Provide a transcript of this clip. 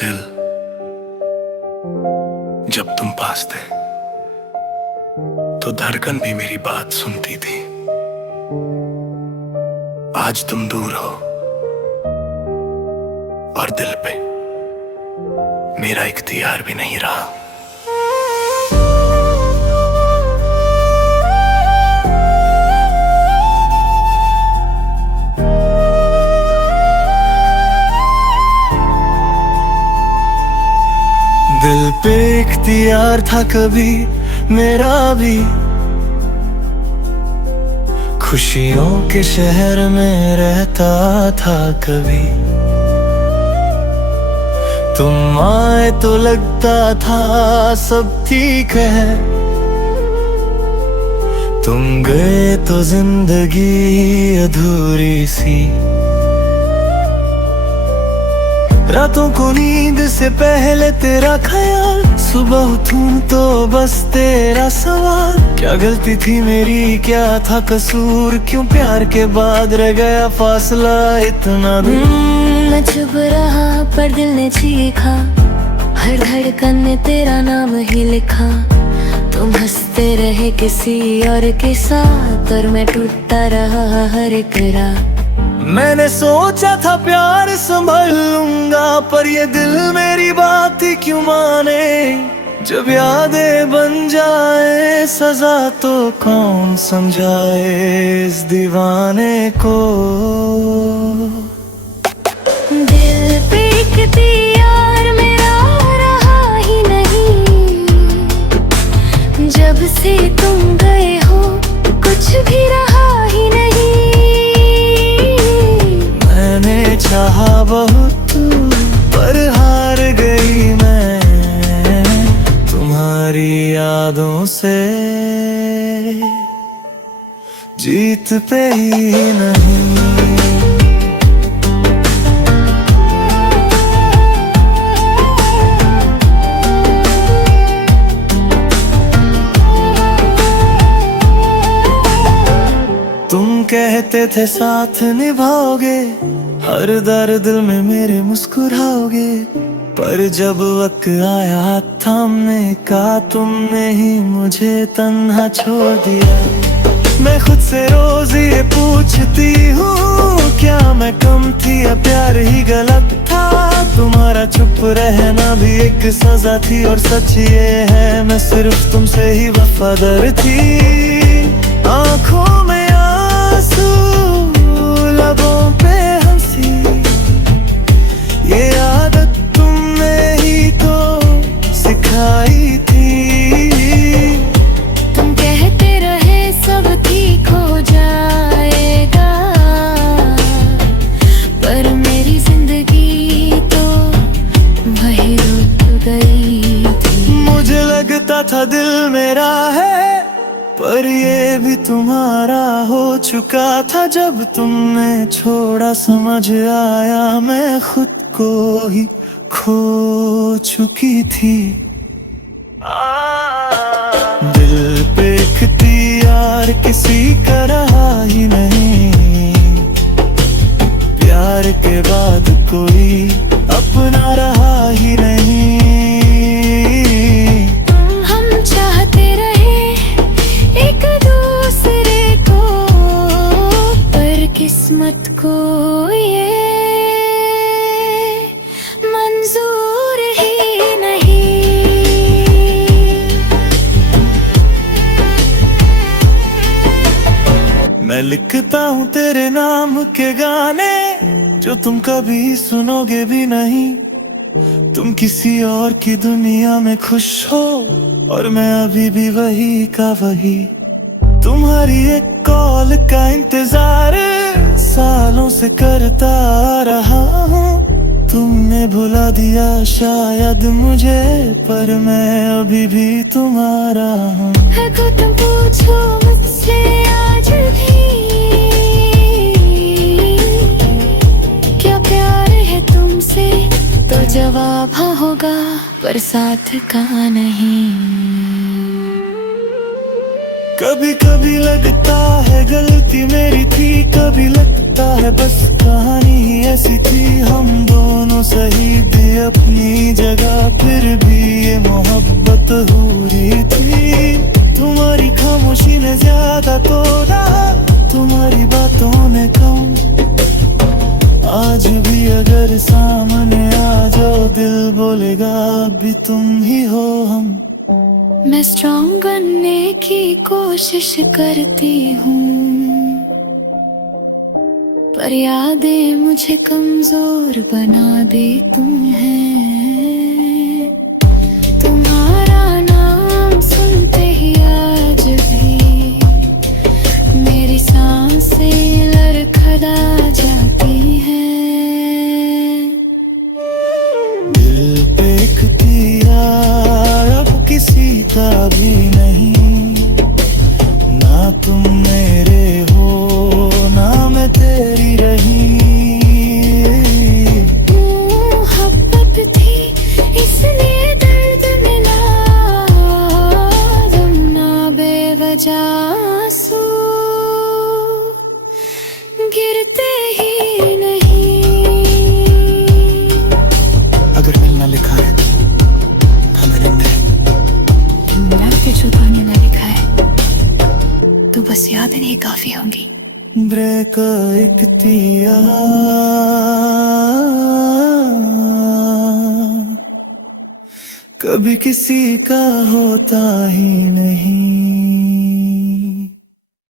दिल जब तुम पास थे तो धड़कन भी मेरी बात सुनती थी। आज तुम दूर हो और दिल पे मेरा इख्तियार भी नहीं रहा। दिल पे इख्तियार था कभी मेरा भी, खुशियों के शहर में रहता था कभी। तुम आए तो लगता था सब ठीक है, तुम गए तो जिंदगी अधूरी सी। रातों को नींद से पहले तेरा ख्याल, सुबह उठूं तो बस तेरा सवाल। क्या गलती थी मेरी, क्या था कसूर, क्यों प्यार के बाद रह गया फासला इतना दूर। मैं चुप रहा पर दिल ने चीखा, हर धड़कन ने तेरा नाम ही लिखा। तुम हंसते रहे किसी और के साथ और मैं टूटता रहा हर एक रात। मैंने सोचा था प्यार संभल लूंगा, पर ये दिल मेरी बात ही क्यों माने। जब यादें बन जाए सजा तो कौन समझाए इस दीवाने को। दिल पे इख्तियार मेरा रहा ही नहीं, जब से तुम गए हो कुछ भी रहा ही नहीं। मैंने चाहा बहुत पर हार गई मैं तुम्हारी यादों से, जीत पे ही नहीं। तुम कहते थे साथ निभाओगे, हर दर्द दिल में मेरे मुस्कुराओगे। पर जब वक्त आया थामने का, तुमने ही मुझे तन्हा छोड़ दिया। मैं खुद से रोज ये पूछती हूँ, क्या मैं कम थी या प्यार ही गलत था। तुम्हारा चुप रहना भी एक सजा थी, और सच ये है मैं सिर्फ तुमसे ही वफादार थी। आँखों में आंसू, लबों पे हंसी, ये आदत तुमने ही तो सिखाई थी। तुम कहते रहे सब ठीक हो जाएगा, पर मेरी जिंदगी तो वही रुक गई थी। मुझे लगता था दिल मेरा है, पर ये भी तुम्हारा हो चुका था। जब तुमने छोड़ा समझ आया मैं खुद को ही खो चुकी थी। दिल पे इख्तियार किसी का रहा ही नहीं, प्यार के बाद कोई अपना रहा ही नहीं। हम चाहते रहे एक दूसरे को, पर किस्मत को ये मंजूर ही नहीं। मैं लिखता हूँ तेरे नाम के गाने, जो तुम कभी सुनोगे भी नहीं। तुम किसी और की दुनिया में खुश हो, और मैं अभी भी वही का वही। तुम्हारी एक कॉल का इंतजार सालों से करता रहा हूँ। तुमने भुला दिया शायद मुझे, पर मैं अभी भी तुम्हारा हूँ। अगर तुम पूछो मुझसे आज भी, क्या प्यार है तुमसे, तो जवाब हाँ होगा, पर साथ का नहीं। कभी कभी लगता है गलती मेरी थी, कभी लगता लगता है बस कहानी ही ऐसी थी, हम दोनों सही भी अपनी जगह, फिर भी ये मोहब्बत हो रही थी। तुम्हारी खामोशी ने ज्यादा तोड़ा, तुम्हारी बातों ने कम। आज भी अगर सामने आ जाओ, दिल बोलेगा अभी तुम ही हो हम। मैं स्ट्रॉन्ग बनने की कोशिश करती हूँ, पर यादें मुझे कमजोर बना देती हैं। तुम्हारा नाम सुनते ही आज भी मेरी सांसें लड़खड़ा जाती हैं। दिल पे एक दिया अब किसी का भी नहीं, ना तुम मेरे हो ना मैं तेरी रही। मोहब्बत थी इसलिए दर्द मिला, वरना बेवजह आंसू गिरते ही नहीं। अगर मिलना लिखा है हमें लिख दे, के जो तुमने ना लिखा है तो बस याद नहीं काफी होंगी। ब्रेक एक दिया कभी किसी का होता ही नहीं।